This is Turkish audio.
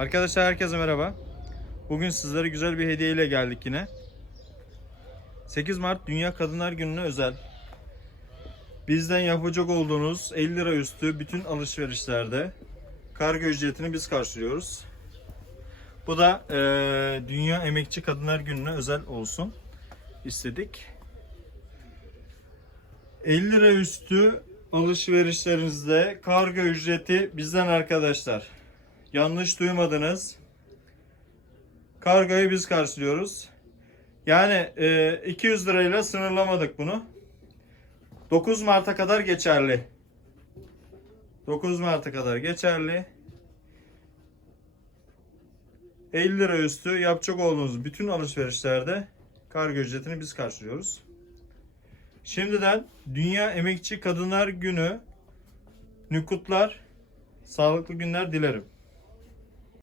Arkadaşlar herkese merhaba. Bugün sizlere güzel bir hediye ile geldik yine. 8 Mart Dünya Kadınlar Günü'ne özel. Bizden yapacak olduğunuz 50 lira üstü bütün alışverişlerde kargo ücretini biz karşılıyoruz. Bu da eee, Dünya Emekçi Kadınlar Günü'ne özel olsun istedik. 50 lira üstü alışverişlerinizde kargo ücreti bizden arkadaşlar. Yanlış duymadınız. Kargoyu biz karşılıyoruz. Yani e, 200 lirayla sınırlamadık bunu. 9 Mart'a kadar geçerli. 9 Mart'a kadar geçerli. 50 lira üstü yapacak olduğunuz bütün alışverişlerde kargo ücretini biz karşılıyoruz. Şimdiden Dünya Emekçi Kadınlar Günü nükutlar, sağlıklı günler dilerim.